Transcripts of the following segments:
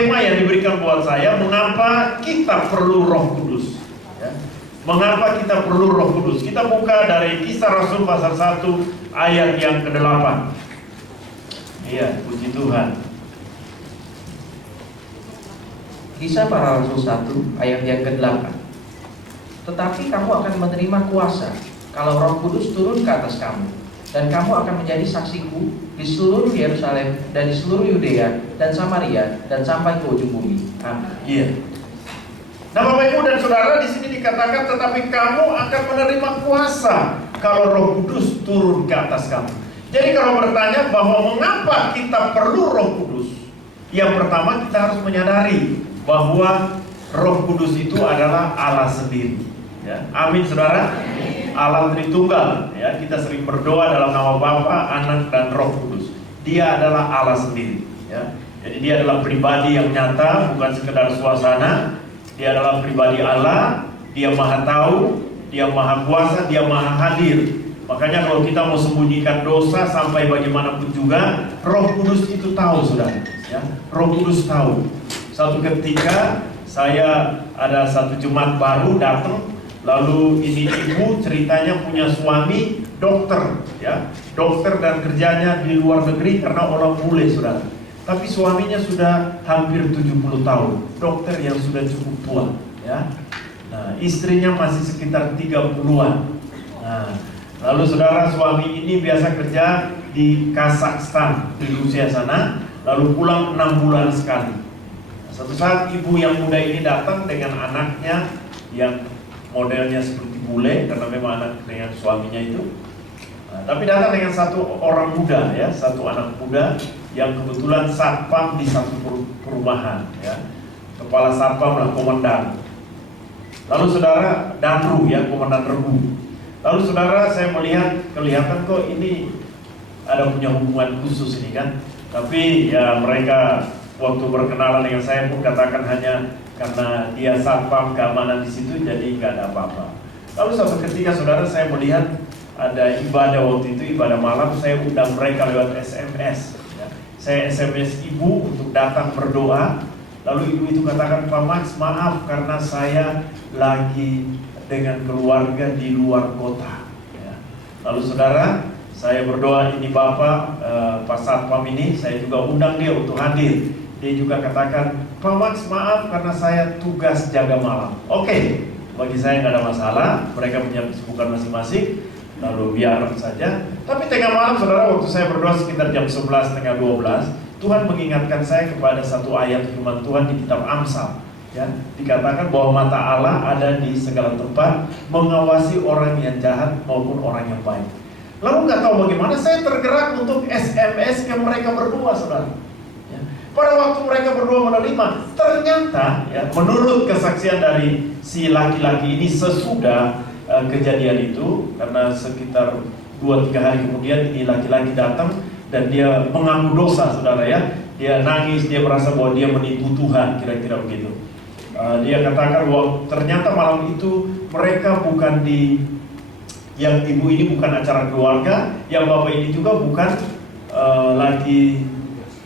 tema yang diberikan buat saya, mengapa kita perlu Roh Kudus. Ya. Mengapa kita perlu Roh Kudus? Kita buka dari Kisah Rasul pasal 1 ayat yang ke-8. Iya, puji Tuhan. Kisah Para Rasul 1 ayat yang ke-8. Tetapi kamu akan menerima kuasa kalau Roh Kudus turun ke atas kamu, dan kamu akan menjadi saksiku di seluruh Yerusalem dan di seluruh Yudea dan Samaria dan sampai ke ujung bumi. Amin. Iya. Nah, Bapak Ibu dan Saudara, di sini dikatakan tetapi kamu akan menerima kuasa kalau Roh Kudus turun ke atas kamu. Jadi kalau bertanya bahwa mengapa kita perlu Roh Kudus, yang pertama kita harus menyadari bahwa Roh Kudus itu adalah Allah sendiri. Ya. Amin, Saudara. Allah Tritunggal. Ya, kita sering berdoa dalam nama Bapa, Anak, dan Roh Kudus. Dia adalah Allah sendiri. Ya. Jadi dia adalah pribadi yang nyata, bukan sekedar suasana. Dia adalah pribadi Allah, dia maha tahu, dia maha kuasa, dia maha hadir. Makanya kalau kita mau sembunyikan dosa sampai bagaimanapun juga, Roh Kudus itu tahu, Saudara. Ya, Roh Kudus tahu. Satu ketika saya ada satu jemaat baru datang, lalu ini ibu ceritanya punya suami dokter, ya, dokter dan kerjanya di luar negeri karena orang bule, Saudara. Tapi suaminya sudah hampir 70 tahun, dokter yang sudah cukup tua, ya. Nah, istrinya masih sekitar 30-an. Nah, lalu Saudara, suami ini biasa kerja di Kazakhstan, di Rusia sana, lalu pulang 6 bulan sekali. Nah, suatu saat ibu yang muda ini datang dengan anaknya yang modelnya seperti bule, karena memang anak dengan suaminya itu. Nah, tapi datang dengan satu orang muda, ya, satu anak muda yang kebetulan satpam di satu perumahan, ya, kepala satpam lah, komandan. Lalu Saudara, Danru, ya, komandan Regu. Lalu Saudara, saya melihat kelihatan kok ini ada punya hubungan khusus ini kan. Tapi ya mereka waktu berkenalan dengan saya pun katakan hanya karena dia satpam keamanan di situ, jadi nggak ada apa-apa. Lalu suatu ketika Saudara, saya melihat ada ibadah waktu itu, ibadah malam, saya undang mereka lewat SMS. Ya. Saya SMS ibu untuk datang berdoa. Lalu ibu itu katakan, Pak Max, maaf karena saya lagi dengan keluarga di luar kota. Ya. Lalu Saudara, saya berdoa, ini Bapak, Pak Satpam ini, saya juga undang dia untuk hadir. Dia juga katakan, Pak Max, maaf karena saya tugas jaga malam. Oke, bagi saya nggak ada masalah, mereka punya kesibukan masing-masing, lalu biar saja. Tapi tengah malam, Saudara, waktu saya berdoa sekitar jam 11, setengah 12, Tuhan mengingatkan saya kepada satu ayat firman Tuhan di kitab Amsal. Ya, dikatakan bahwa mata Allah ada di segala tempat, mengawasi orang yang jahat maupun orang yang baik. Lalu nggak tahu bagaimana saya tergerak untuk SMS ke mereka berdua, Saudara. Ya. Pada waktu mereka berdua menerima, ternyata ya, menurut kesaksian dari si laki-laki ini sesudah kejadian itu, karena sekitar 2-3 hari kemudian ini laki-laki datang dan dia mengaku dosa, Saudara, ya. Dia nangis, dia merasa bahwa dia menipu Tuhan, kira-kira begitu. Dia katakan bahwa ternyata malam itu mereka bukan yang ibu ini bukan acara keluarga, yang bapak ini juga bukan lagi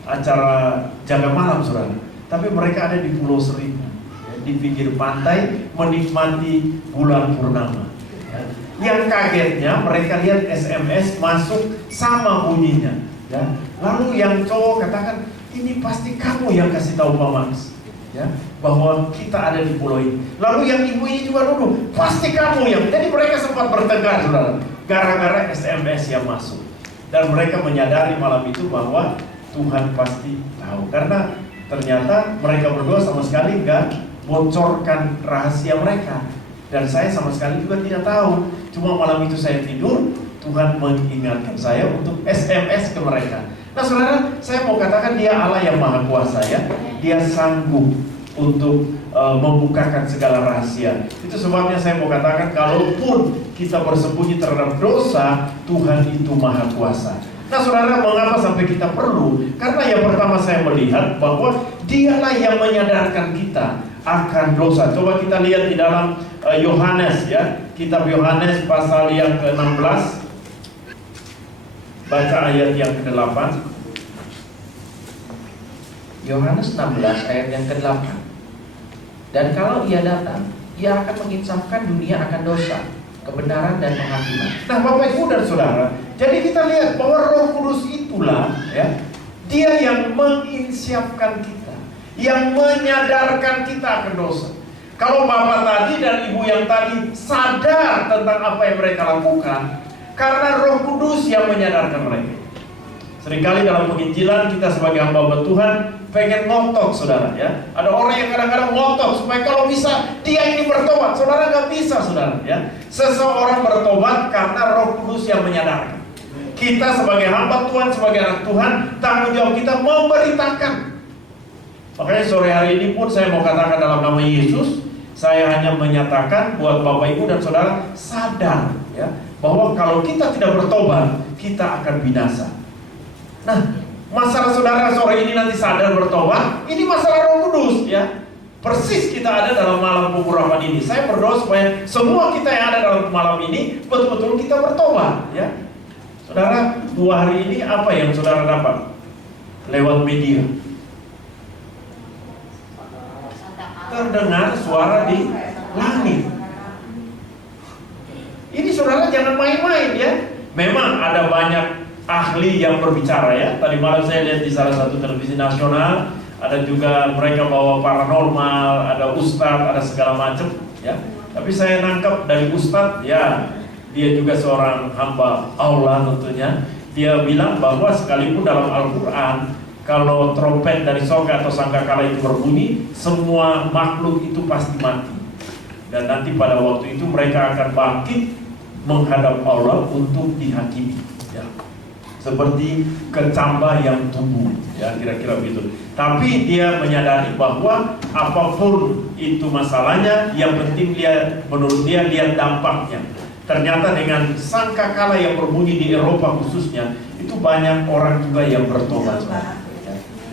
acara jaga malam, Saudara. Tapi mereka ada di Pulau Seribu, ya, di pinggir pantai menikmati bulan purnama. Ya. Yang kagetnya mereka lihat SMS masuk sama bunyinya. Ya. Lalu yang cowok katakan, ini pasti kamu yang kasih tahu Pak Max, ya, bahwa kita ada di pulau ini. Lalu yang ibu ini juga dulu, pasti kamu yang. Jadi mereka sempat bertengkar, Saudara, gara-gara SMS yang masuk. Dan mereka menyadari malam itu bahwa Tuhan pasti tahu, karena ternyata mereka berdua sama sekali nggak bocorkan rahasia mereka. Dan saya sama sekali juga tidak tahu. Cuma malam itu saya tidur, Tuhan mengingatkan saya untuk SMS ke mereka. Nah, Saudara, saya mau katakan dia Allah yang maha kuasa, ya. Dia sanggup untuk membukakan segala rahasia. Itu sebabnya saya mau katakan, kalaupun kita bersembunyi terhadap dosa, Tuhan itu maha kuasa. Nah, Saudara, mengapa sampai kita perlu? Karena yang pertama saya melihat bahwa dialah yang menyadarkan kita akan dosa. Coba kita lihat di dalam Yohanes, ya, kitab Yohanes pasal yang ke-16. Baca ayat yang ke-8. Yohanes 16 ayat yang ke-8. Dan kalau ia datang, ia akan menginsafkan dunia akan dosa, kebenaran dan penghakiman. Nah, Bapak Ibu dan Saudara, jadi kita lihat bahwa Roh Kudus itulah ya, dia yang menginsyafkan kita, yang menyadarkan kita akan dosa. Kalau Bapak tadi dan Ibu yang tadi sadar tentang apa yang mereka lakukan, karena Roh Kudus yang menyadarkan mereka. Seringkali dalam penginjilan kita sebagai hamba Tuhan pengen ngotot, saudara ya. Ada orang yang kadang-kadang ngotot supaya kalau bisa dia ini bertobat. Saudara nggak bisa, saudara ya. Seseorang bertobat karena Roh Kudus yang menyadarkan. Kita sebagai hamba Tuhan, sebagai anak Tuhan, tanggung jawab kita memberitakan. Makanya sore hari ini pun saya mau katakan dalam nama Yesus, saya hanya menyatakan buat Bapak Ibu dan Saudara sadar ya, bahwa kalau kita tidak bertobat, kita akan binasa. Nah, masalah saudara sore ini nanti sadar bertobat, ini masalah Roh Kudus ya. Persis kita ada dalam malam pengurapan ini. Saya berdoa supaya semua kita yang ada dalam malam ini betul-betul kita bertobat ya. Saudara, 2 hari ini apa yang saudara dapat lewat media? Terdengar suara di langit. Ini saudara jangan main-main ya. Memang ada banyak ahli yang berbicara ya. Tadi malam saya lihat di salah satu televisi nasional, ada juga mereka bawa paranormal, ada ustadz, ada segala macam ya. Tapi saya nangkap dari ustadz ya, dia juga seorang hamba Allah tentunya. Dia bilang bahwa sekalipun dalam Al-Quran, kalau trompet dari sorga atau sangkakala itu berbunyi, semua makhluk itu pasti mati. Dan nanti pada waktu itu mereka akan bangkit menghadap Allah untuk dihakimi ya. Seperti kecambah yang tumbuh ya, kira-kira begitu. Tapi dia menyadari bahwa apapun itu masalahnya, yang penting dia, menurut dia, lihat dampaknya. Ternyata dengan sangkakala yang berbunyi di Eropa khususnya, itu banyak orang juga yang bertobat.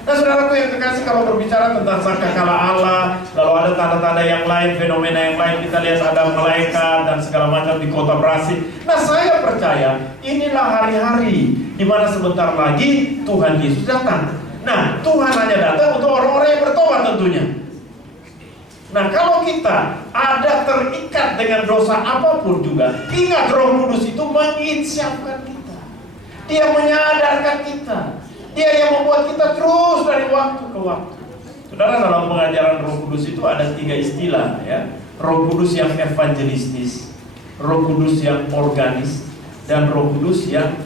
Nah, saudaraku yang terkasih, kalau berbicara tentang sangkakala Allah, lalu ada tanda-tanda yang lain, fenomena yang lain, kita lihat ada malaikat dan segala macam di kota Brasil. Nah, saya percaya inilah hari-hari di mana sebentar lagi Tuhan Yesus datang. Nah, Tuhan hanya datang untuk orang-orang yang bertobat tentunya. Nah, kalau kita ada terikat dengan dosa apapun juga, ingat Roh Kudus itu menginsyafkan kita. Dia menyadarkan kita. Dia yang membuat kita terus dari waktu ke waktu. Saudara, dalam pengajaran Roh Kudus itu ada 3 istilah ya. Roh Kudus yang evangelistis, Roh Kudus yang organis, dan Roh Kudus yang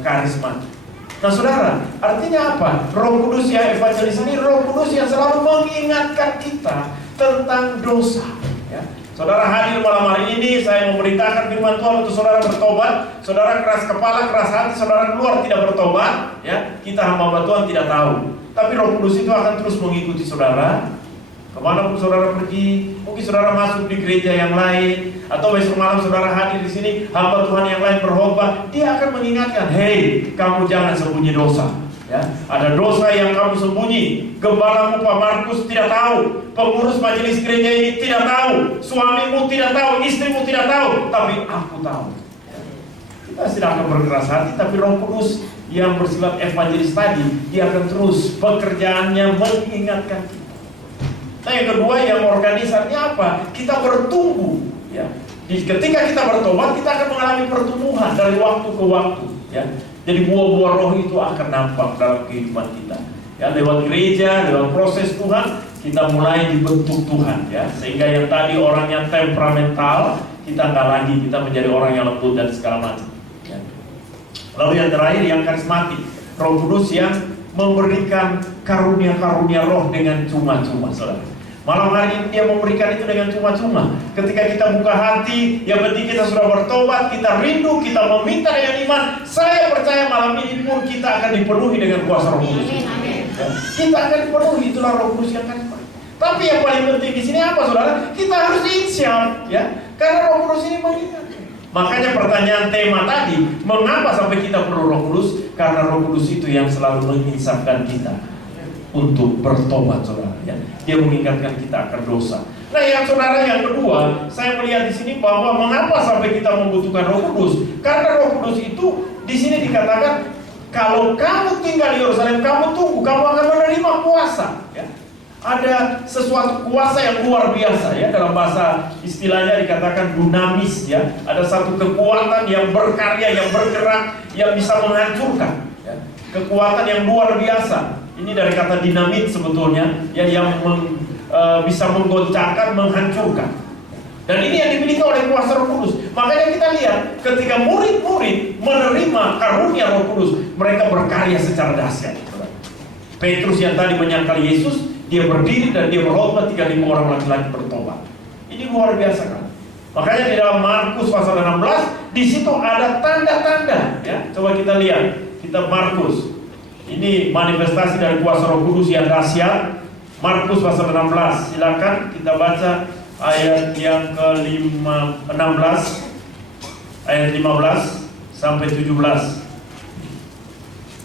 karismatik. Nah, saudara, artinya apa? Roh Kudus yang evangelis ini Roh Kudus yang selalu mengingatkan kita tentang dosa ya. Saudara hadir malam hari ini, saya memberitakan firman Tuhan untuk saudara bertobat. Saudara keras kepala, keras hati, saudara keluar tidak bertobat ya. Kita hamba Tuhan tidak tahu. Tapi Roh Kudus itu akan terus mengikuti saudara kemanapun saudara pergi. Mungkin saudara masuk di gereja yang lain, atau besok malam saudara hadir di sini, hamba Tuhan yang lain berkhotbah. Dia akan mengingatkan, hei, kamu jangan sembunyi dosa ya. Ada dosa yang kamu sembunyi. Gembalamu Pak Markus tidak tahu, pengurus majelis gereja ini tidak tahu, suamimu tidak tahu, istrimu tidak tahu, tapi aku tahu ya. Kita tidak akan berkeras hati, tapi Roh Kudus yang bersifat evangelis tadi, dia akan terus pekerjaannya mengingatkan kita. Nah, yang kedua yang organisasinya apa? Kita bertumbuh ya. Ketika kita bertobat, kita akan mengalami pertumbuhan dari waktu ke waktu ya. Jadi buah-buah roh itu akan nampak dalam kehidupan kita ya, lewat gereja, lewat proses Tuhan, kita mulai dibentuk Tuhan ya. Sehingga yang tadi orang yang temperamental, kita nggak lagi, kita menjadi orang yang lembut dan segala macam ya. Lalu yang terakhir yang karismatik, Roh Kudus yang memberikan karunia-karunia roh dengan cuma-cuma, saudara. Malam hari ini dia memberikan itu dengan cuma-cuma. Ketika kita buka hati, yang penting kita sudah bertobat, kita rindu, kita meminta dengan iman. Saya percaya malam ini pun kita akan dipenuhi dengan kuasa Roh Kudus. Ya, kita akan dipenuhi, itulah Roh Kudus yang akan. Tapi yang paling penting di sini apa, saudara? Kita harus insyaf, ya, karena Roh Kudus ini mengingatkan. Makanya pertanyaan tema tadi, mengapa sampai kita perlu Roh Kudus? Karena Roh Kudus itu yang selalu menginsafkan kita untuk bertobat, saudara ya. Dia mengingatkan kita akan dosa. Nah, yang saudara yang kedua, saya melihat di sini bahwa mengapa sampai kita membutuhkan Roh Kudus? Karena Roh Kudus itu di sini dikatakan kalau kamu tinggal di Yerusalem, kamu tunggu, kamu akan menerima kuasa. Ya. Ada sesuatu kuasa yang luar biasa, ya, dalam bahasa istilahnya dikatakan dunamis, ya. Ada satu kekuatan yang berkarya, yang bergerak, yang bisa menghancurkan, ya. Kekuatan yang luar biasa. Ini dari kata dinamit sebetulnya, ya, yang bisa menggoncangkan, menghancurkan. Dan ini yang dimiliki oleh kuasa Roh Kudus. Makanya kita lihat ketika murid-murid menerima karunia Roh Kudus, mereka berkarya secara dahsyat. Petrus yang tadi menyangkal Yesus, dia berdiri dan dia berkhotbah 35 orang laki-laki bertobat. Ini luar biasa kan? Makanya di dalam Markus pasal 16, di situ ada tanda-tanda. Ya, coba kita lihat. Kita Markus. Ini manifestasi dari kuasa Roh Kudus yang dahsyat. Markus pasal 16. Silakan kita baca ayat yang ke-16, ayat 15 sampai 17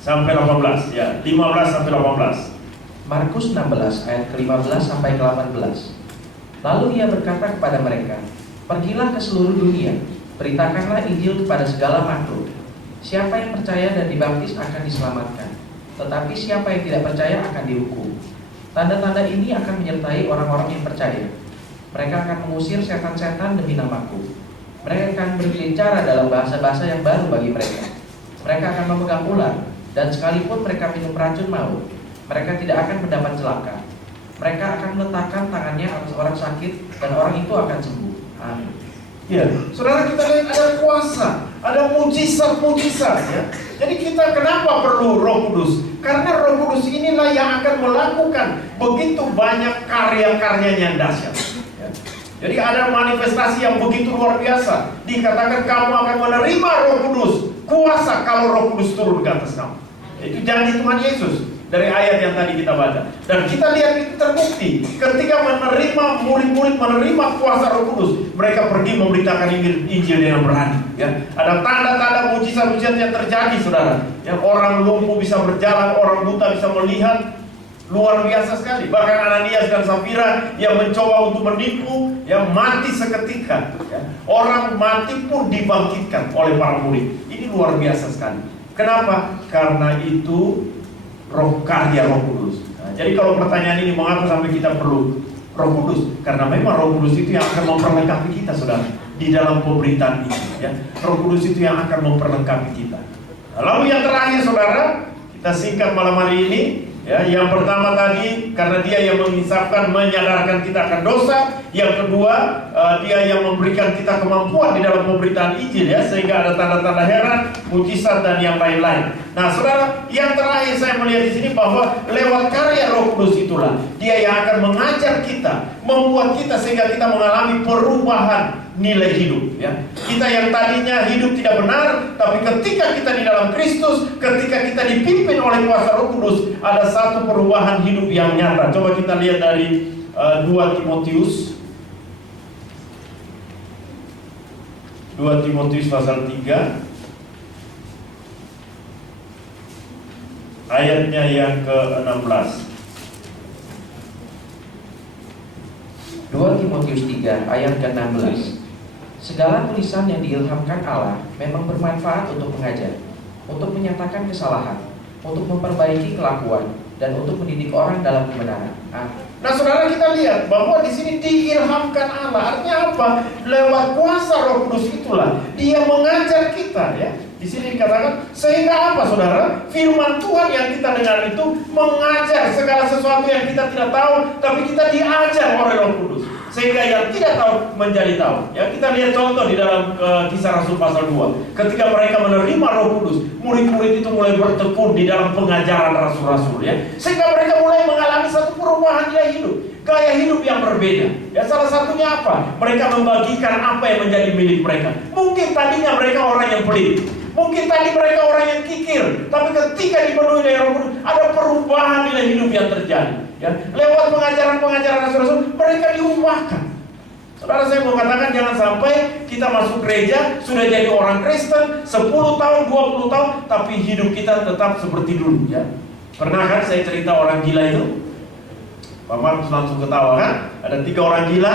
sampai 18, ya, 15 sampai 18. Markus 16 ayat ke-15 sampai ke-18. Lalu ia berkata kepada mereka, "Pergilah ke seluruh dunia, beritakanlah Injil kepada segala makhluk. Siapa yang percaya dan dibaptis akan diselamatkan, tetapi siapa yang tidak percaya akan dihukum. Tanda-tanda ini akan menyertai orang-orang yang percaya. Mereka akan mengusir setan-setan demi namaku. Mereka akan berbicara dalam bahasa-bahasa yang baru bagi mereka. Mereka akan memegang ular, dan sekalipun mereka minum racun maut, mereka tidak akan mendapat celaka. Mereka akan meletakkan tangannya atas orang sakit, dan orang itu akan sembuh." Amin. Ya, saudara, kita lihat ada kuasa, ada mujizat-mujizat, ya. Jadi kita kenapa perlu Roh Kudus? Karena Roh Kudus inilah yang akan melakukan begitu banyak karya-karyanya yang dahsyat. Jadi ada manifestasi yang begitu luar biasa. Dikatakan kamu akan menerima Roh Kudus, kuasa kalau Roh Kudus turun ke atas kamu. Itu janji Tuhan Yesus dari ayat yang tadi kita baca. Dan kita lihat itu terbukti ketika menerima murid-murid menerima kuasa Roh Kudus, mereka pergi memberitakan Injil dengan berani. Ya, ada tanda-tanda mujizat-mujizat yang terjadi, saudara. Yang orang lumpuh bisa berjalan, orang buta bisa melihat. Luar biasa sekali. Bahkan Ananias dan Safira yang mencoba untuk menipu, yang mati seketika, ya. Orang mati pun dibangkitkan oleh para murid. Ini luar biasa sekali. Kenapa? Karena itu karya Roh Kudus. Nah, jadi kalau pertanyaan ini, mengapa sampai kita perlu Roh Kudus? Karena memang Roh Kudus itu yang akan memperlengkapi kita, saudara, di dalam pemberitaan ini, ya. Roh Kudus itu yang akan memperlengkapi kita. Nah, lalu yang terakhir, saudara, kita singkat malam hari ini. Ya, yang pertama tadi, karena dia yang mengisapkan, menyadarkan kita akan dosa. Yang kedua, dia yang memberikan kita kemampuan di dalam pemberitaan Injil, ya, sehingga ada tanda-tanda heran, mujizat, dan yang lain-lain. Nah, saudara, yang terakhir saya melihat di sini bahwa lewat karya Roh Kudus itulah dia yang akan mengajar kita, membuat kita sehingga kita mengalami perubahan nilai hidup, ya. Kita yang tadinya hidup tidak benar, tapi ketika kita di dalam Kristus, ketika kita dipimpin oleh kuasa Roh Kudus, ada satu perubahan hidup yang nyata. Coba kita lihat dari 2 Timotius pasal 3 ayatnya yang ke-16. 2 Timotius 3 ayat ke-16. Segala tulisan yang diilhamkan Allah memang bermanfaat untuk mengajar, untuk menyatakan kesalahan, untuk memperbaiki kelakuan, dan untuk mendidik orang dalam kebenaran. Nah, saudara, kita lihat bahwa di sini diilhamkan Allah. Artinya apa? Lewat kuasa Roh Kudus itulah dia mengajar kita, ya. Di sini dikatakan sehingga apa, saudara? Firman Tuhan yang kita dengar itu mengajar segala sesuatu yang kita tidak tahu, tapi kita diajar oleh Roh Kudus. Sehingga yang tidak tahu menjadi tahu. Ya, kita lihat contoh di dalam Kisah Rasul pasal 2. Ketika mereka menerima Roh Kudus, murid-murid itu mulai bertekun di dalam pengajaran rasul-rasul, ya. Sehingga mereka mulai mengalami satu perubahan gaya hidup, gaya hidup yang berbeda. Ya, salah satunya apa? Mereka membagikan apa yang menjadi milik mereka. Mungkin tadinya mereka orang yang pelit. Mungkin tadi mereka orang yang kikir, tapi ketika dipenuhi dengan Roh Kudus, ada perubahan nilai hidup yang terjadi. Ya, lewat pengajaran-pengajaran rasul-rasul, mereka diubahkan. Saudara, saya mau katakan jangan sampai kita masuk gereja, sudah jadi orang Kristen 10 tahun, 20 tahun, tapi hidup kita tetap seperti dulu, ya. Pernah kan saya cerita orang gila itu? Pak Markus langsung ketawa kan? Ada 3 orang gila,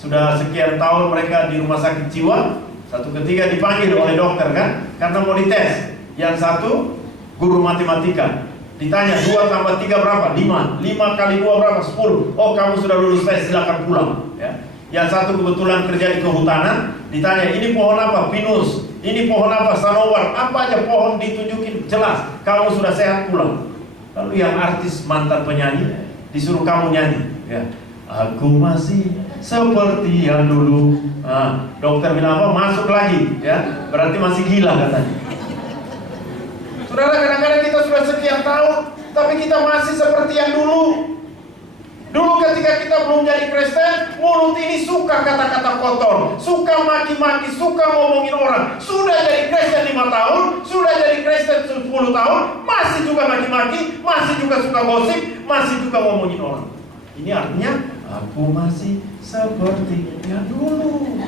sudah sekian tahun mereka di rumah sakit jiwa. Satu ketika dipanggil oleh dokter kan, karena mau dites. Yang satu Guru matematika ditanya 2 tambah 3 berapa? 5. 5 kali 2 berapa? 10. Oh, kamu sudah lulus tes, silakan pulang. Ya. Yang satu kebetulan kerja di kehutanan, ditanya ini pohon apa? Pinus. Ini pohon apa? Sanowar. Apa aja pohon ditunjukin jelas. Kamu sudah sehat, pulang. Lalu yang artis mantan penyanyi disuruh kamu nyanyi. Ya. Aku masih seperti yang dulu. Dokter bilang apa? Masuk lagi. Ya. Berarti masih gila katanya. Saudara, kadang-kadang kita sudah sekian tahun, tapi kita masih seperti yang dulu. Dulu ketika kita belum jadi Kristen, mulut ini suka kata-kata kotor, suka maki-maki, suka ngomongin orang. Sudah jadi Kristen 5 tahun, sudah jadi Kristen 10 tahun, masih juga maki-maki, masih juga suka gosip, masih juga ngomongin orang. Ini artinya, aku masih seperti yang dulu.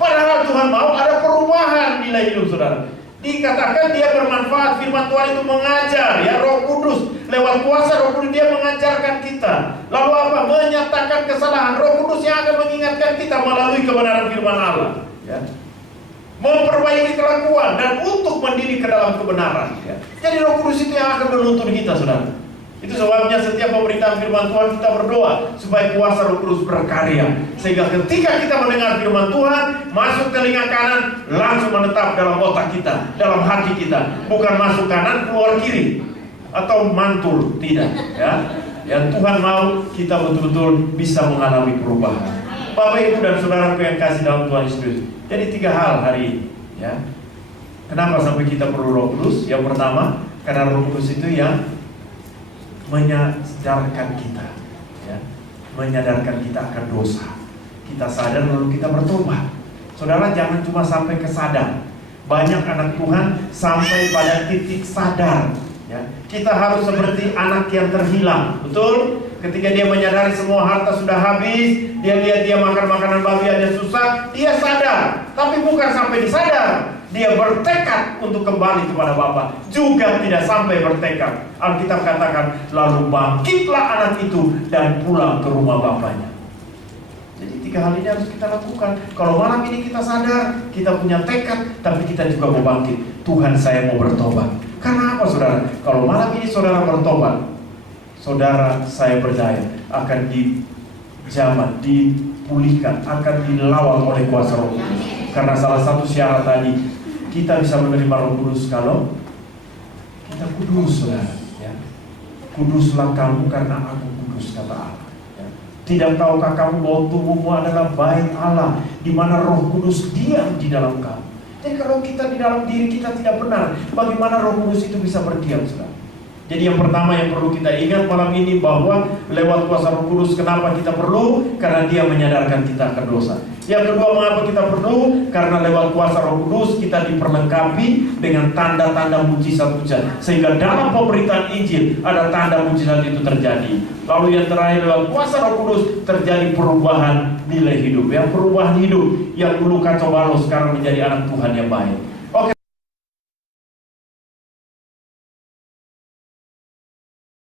Padahal Tuhan mau ada perubahan nilai hidup saudara. Dikatakan dia bermanfaat, firman Tuhan itu mengajar, ya, Roh Kudus lewat kuasa Roh Kudus dia mengajarkan kita. Lalu apa? Menyatakan kesalahan. Roh Kudus yang akan mengingatkan kita melalui kebenaran firman Allah, ya. Memperbaiki kelakuan dan untuk mendidik ke dalam kebenaran, ya. Jadi Roh Kudus itu yang akan menuntun kita, saudara. Itu sebabnya setiap pemberitaan firman Tuhan kita berdoa supaya kuasa Roh Kudus berkarya, sehingga ketika kita mendengar firman Tuhan masuk telinga kanan langsung menetap dalam otak kita, dalam hati kita, bukan masuk kanan keluar kiri atau mantul, tidak, ya. Yang Tuhan mau kita betul-betul bisa mengalami perubahan. Bapak Ibu dan saudaraku yang kasih dalam Tuhan Yesus. Jadi 3 hal hari ini, ya. Kenapa sampai kita perlu Roh Kudus? Yang pertama, karena Roh Kudus itu yang menyadarkan kita, ya, menyadarkan kita akan dosa. Kita sadar lalu kita bertobat. Saudara, jangan cuma sampai kesadar. Banyak anak Tuhan sampai pada titik sadar, ya. Kita harus seperti anak yang terhilang, betul? Ketika dia menyadari semua harta sudah habis, dia lihat dia makan makanan babi aja susah, dia sadar. Tapi bukan sampai disadar, dia bertekad untuk kembali kepada Bapa. Juga tidak sampai bertekad. Alkitab katakan, lalu bangkitlah anak itu dan pulang ke rumah bapaknya. Jadi 3 hal ini harus kita lakukan. Kalau malam ini kita sadar, kita punya tekad, tapi kita juga mau bangkit. Tuhan, saya mau bertobat. Karena apa, saudara? Kalau malam ini saudara bertobat, saudara, saya percaya akan dijamah, dipulihkan, akan dilawat oleh kuasa Roh Kudus. Karena salah satu syarat tadi, kita bisa menerima Roh Kudus kalau kita kudus, saudara, ya. Kuduslah kamu karena aku kudus, kata Allah, ya. Tidak tahukah kamu bahwa tubuhmu adalah bait Allah, di mana Roh Kudus diam di dalam kamu. Jadi kalau kita di dalam diri kita tidak benar, bagaimana Roh Kudus itu bisa berdiam, saudara? Jadi yang pertama yang perlu kita ingat malam ini bahwa lewat kuasa Roh Kudus, kenapa kita perlu? Karena dia menyadarkan kita akan dosa. Yang kedua, mengapa kita perlu? Karena lewat kuasa Roh Kudus kita diperlengkapi dengan tanda-tanda mujizat-mujizat, sehingga dalam pemberitaan Injil ada tanda mujizat itu terjadi. Lalu yang terakhir, lewat kuasa Roh Kudus terjadi perubahan nilai hidup. Yang perubahan hidup yang dulu kacau balau sekarang menjadi anak Tuhan yang baik.